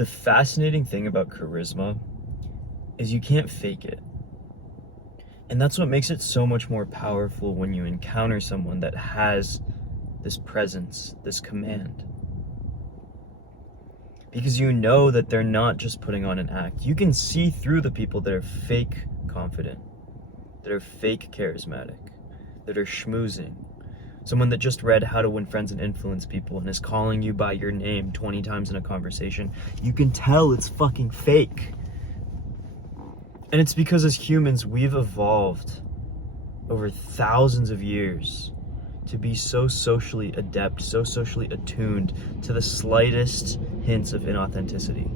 The fascinating thing about charisma is you can't fake it. And that's what makes it so much more powerful when you encounter someone that has this presence, this command. Because you know that they're not just putting on an act. You can see through the people that are fake confident, that are fake charismatic, that are schmoozing. Someone that just read How to Win Friends and Influence People and is calling you by your name 20 times in a conversation. You can tell it's fucking fake. And it's because as humans, we've evolved over thousands of years to be so socially adept, so socially attuned to the slightest hints of inauthenticity.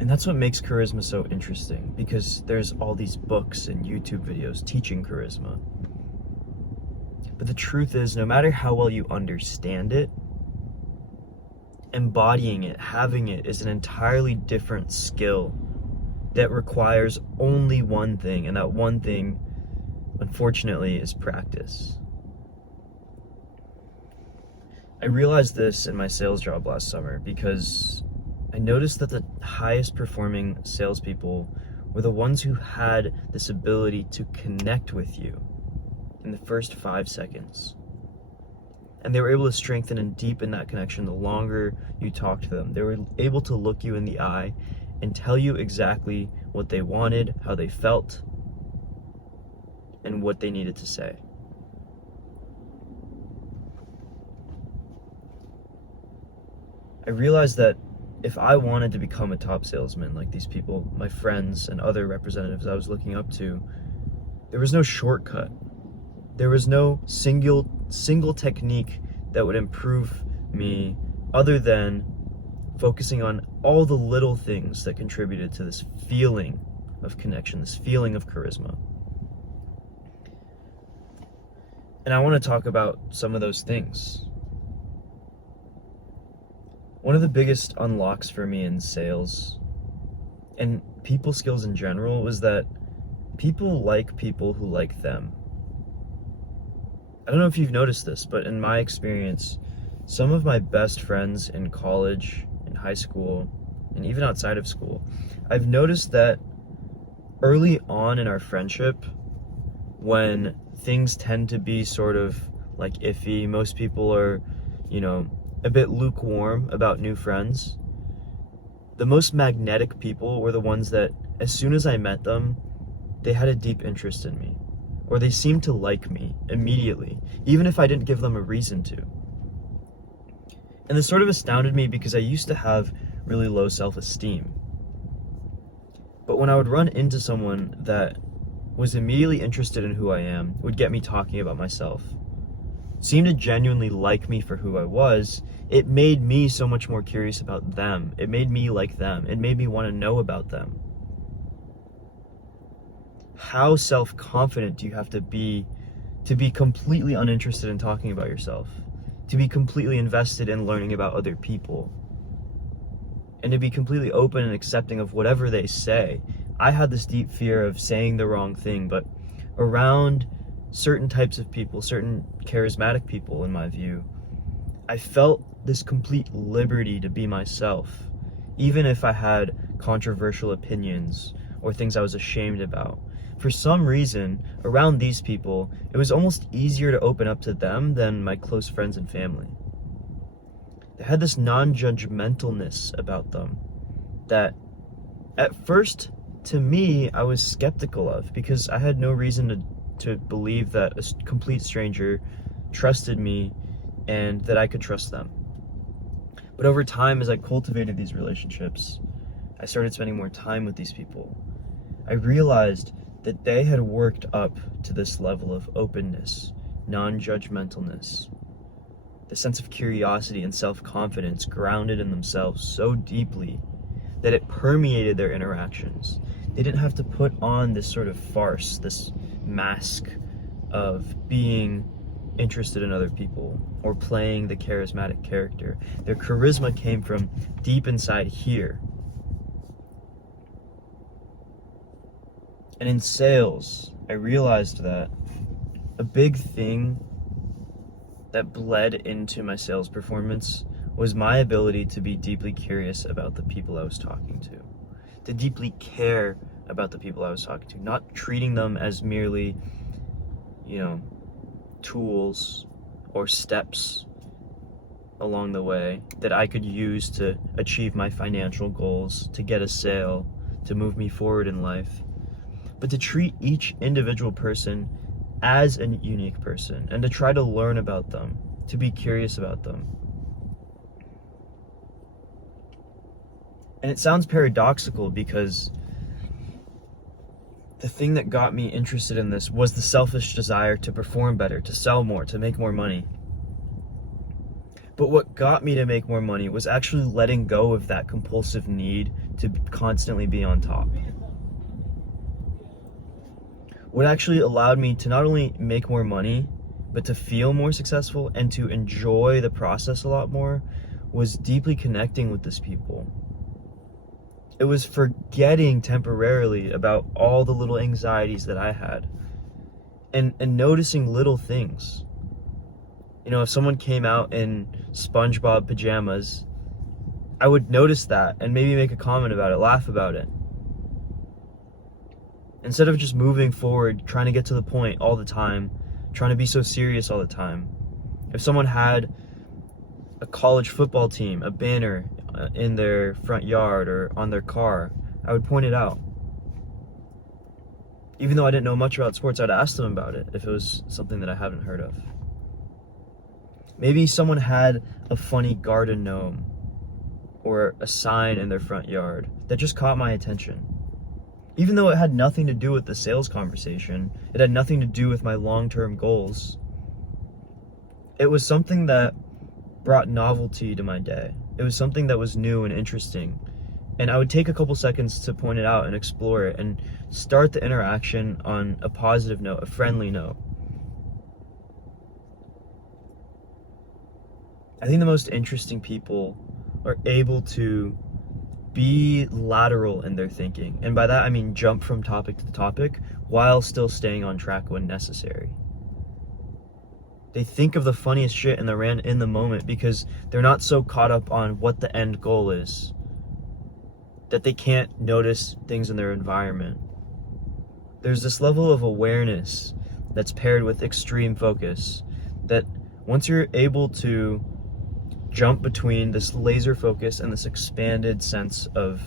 And that's what makes charisma so interesting, because there's all these books and YouTube videos teaching charisma. But the truth is, no matter how well you understand it, embodying it, having it, is an entirely different skill that requires only one thing, and that one thing, unfortunately, is practice. I realized this in my sales job last summer because I noticed that the highest performing salespeople were the ones who had this ability to connect with you in the first 5 seconds. And they were able to strengthen and deepen that connection the longer you talked to them. They were able to look you in the eye and tell you exactly what they wanted, how they felt, and what they needed to say. I realized that if I wanted to become a top salesman like these people, my friends and other representatives I was looking up to, there was no shortcut. There was no single technique that would improve me other than focusing on all the little things that contributed to this feeling of connection, this feeling of charisma. And I want to talk about some of those things. One of the biggest unlocks for me in sales and people skills in general was that people like people who like them. I don't know if you've noticed this, but in my experience, some of my best friends in college, in high school, and even outside of school, I've noticed that early on in our friendship, when things tend to be sort of like iffy, most people are, a bit lukewarm about new friends. The most magnetic people were the ones that, as soon as I met them, they had a deep interest in me, or they seemed to like me immediately, even if I didn't give them a reason to. And this sort of astounded me because I used to have really low self-esteem. But when I would run into someone that was immediately interested in who I am, would get me talking about myself, seemed to genuinely like me for who I was, it made me so much more curious about them. It made me like them. It made me want to know about them. How self-confident do you have to be completely uninterested in talking about yourself? To be completely invested in learning about other people? And to be completely open and accepting of whatever they say? I had this deep fear of saying the wrong thing, but around certain types of people, certain charismatic people in my view, I felt this complete liberty to be myself, even if I had controversial opinions or things I was ashamed about. For some reason, around these people, it was almost easier to open up to them than my close friends and family. They had this non-judgmentalness about them that at first, to me, I was skeptical of, because I had no reason to believe that a complete stranger trusted me and that I could trust them. But over time, as I cultivated these relationships, I started spending more time with these people. I realized that they had worked up to this level of openness, non-judgmentalness, the sense of curiosity and self-confidence grounded in themselves so deeply that it permeated their interactions. They didn't have to put on this sort of farce, this mask of being interested in other people or playing the charismatic character. Their charisma came from deep inside here. And in sales, I realized that a big thing that bled into my sales performance was my ability to be deeply curious about the people I was talking to deeply care about the people I was talking to, not treating them as merely, tools or steps along the way that I could use to achieve my financial goals, to get a sale, to move me forward in life, but to treat each individual person as a unique person and to try to learn about them, to be curious about them. And it sounds paradoxical because the thing that got me interested in this was the selfish desire to perform better, to sell more, to make more money. But what got me to make more money was actually letting go of that compulsive need to constantly be on top. What actually allowed me to not only make more money, but to feel more successful and to enjoy the process a lot more was deeply connecting with these people. It was forgetting temporarily about all the little anxieties that I had and noticing little things. If someone came out in SpongeBob pajamas, I would notice that and maybe make a comment about it, laugh about it. Instead of just moving forward, trying to get to the point all the time, trying to be so serious all the time. If someone had a college football team, a banner in their front yard or on their car, I would point it out. Even though I didn't know much about sports, I'd ask them about it if it was something that I haven't heard of. Maybe someone had a funny garden gnome or a sign in their front yard that just caught my attention. Even though it had nothing to do with the sales conversation, it had nothing to do with my long-term goals. It was something that brought novelty to my day. It was something that was new and interesting. And I would take a couple seconds to point it out and explore it and start the interaction on a positive note, a friendly note. I think the most interesting people are able to be lateral in their thinking. And by that, I mean jump from topic to topic while still staying on track when necessary. They think of the funniest shit in the moment because they're not so caught up on what the end goal is that they can't notice things in their environment. There's this level of awareness that's paired with extreme focus that once you're able to jump between this laser focus and this expanded sense of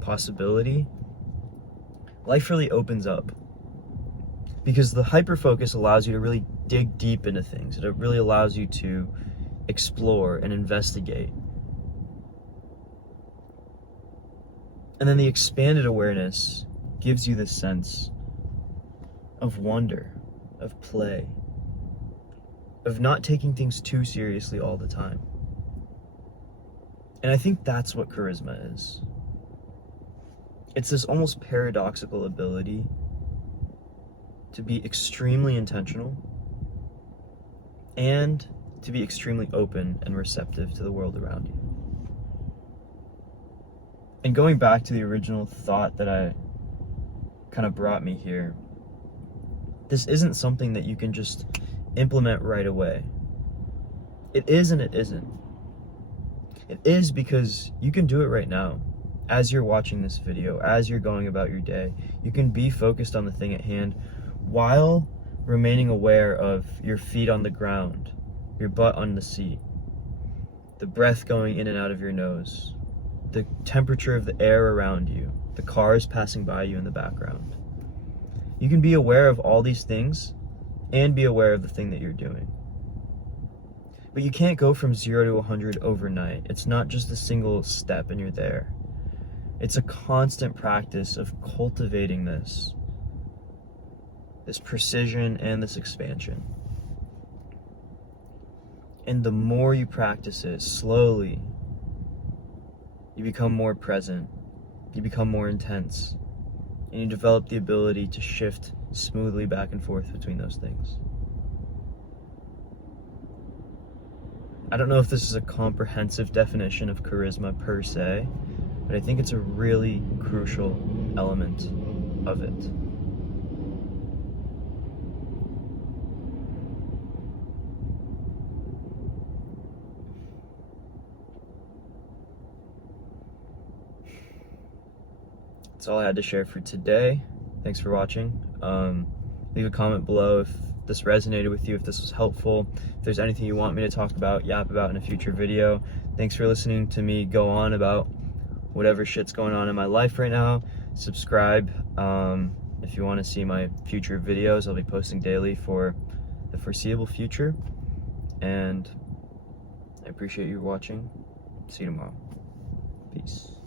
possibility, life really opens up. Because the hyper-focus allows you to really dig deep into things. It really allows you to explore and investigate. And then the expanded awareness gives you this sense of wonder, of play, of not taking things too seriously all the time. And I think that's what charisma is. It's this almost paradoxical ability to be extremely intentional and to be extremely open and receptive to the world around you. And going back to the original thought that I kind of brought me here, this isn't something that you can just implement right away. It is and it isn't. It is because you can do it right now. As you're watching this video, as you're going about your day, you can be focused on the thing at hand while remaining aware of your feet on the ground, your butt on the seat, the breath going in and out of your nose, the temperature of the air around you, the cars passing by you in the background. You can be aware of all these things and be aware of the thing that you're doing. But you can't go from 0 to 100 overnight. It's not just a single step and you're there. It's a constant practice of cultivating this precision and this expansion. And the more you practice it, slowly, you become more present, you become more intense, and you develop the ability to shift smoothly back and forth between those things. I don't know if this is a comprehensive definition of charisma per se, but I think it's a really crucial element of it. that's all I had to share for today. Thanks for watching. Leave a comment below if this resonated with you, if this was helpful, if there's anything you want me to talk about, yap about in a future video. Thanks for listening to me go on about whatever shit's going on in my life right now. Subscribe if you want to see my future videos. I'll be posting daily for the foreseeable future. And I appreciate you watching. See you tomorrow. Peace.